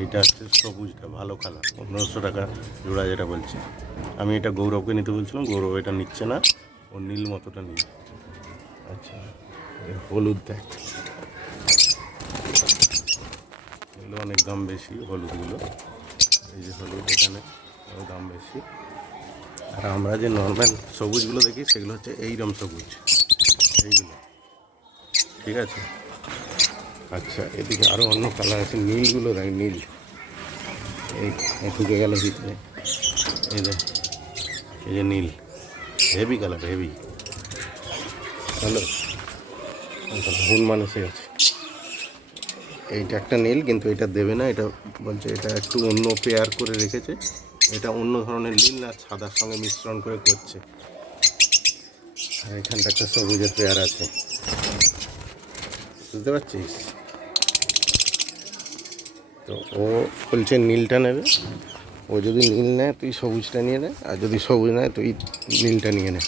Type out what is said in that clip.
এইটা হচ্ছে সবুজটা, ভালো কালার, 1500 টাকা জোড়া যেটা বলছে। আমি এটা গৌরবকে নিতে বলছিলাম, গৌরব এটা নিচ্ছে না, ও নীল মতোটা নিয়ে। আচ্ছা, হলুদ দেখ, এগুলো অনেক দাম বেশি হলুদগুলো। এই যে হলুদ, এখানে দাম বেশি। আর আমরা যে নর্মাল সবুজগুলো দেখি সেগুলো হচ্ছে এইরকম সবুজ, এইগুলো, ঠিক আছে। আচ্ছা, এদিকে আরও অন্য কালার আছে, নীলগুলো দেখ, নীল এই ঢুকে গেল ভিতরে, এই দেখ, এই যে নীল, হেভি কালার, হেভি হ্যালো, ভুল মানুষে আছে। এইটা একটা নীল, কিন্তু এটা দেবে না, এটা বলছে এটা একটু অন্য পেয়ার করে রেখেছে, এটা অন্য ধরনের নীল আর সাদার সঙ্গে মিশ্রণ করে করছে। আর এখানটা একটা সবুজের পেয়ার আছে, বুঝতে পারছিস? তো ও বলছে নীলটা নেবে, ও যদি নীল নেয় তুই সবুজটা নিয়ে নে, আর যদি সবুজ নেয় তুই নীলটা নিয়ে নে।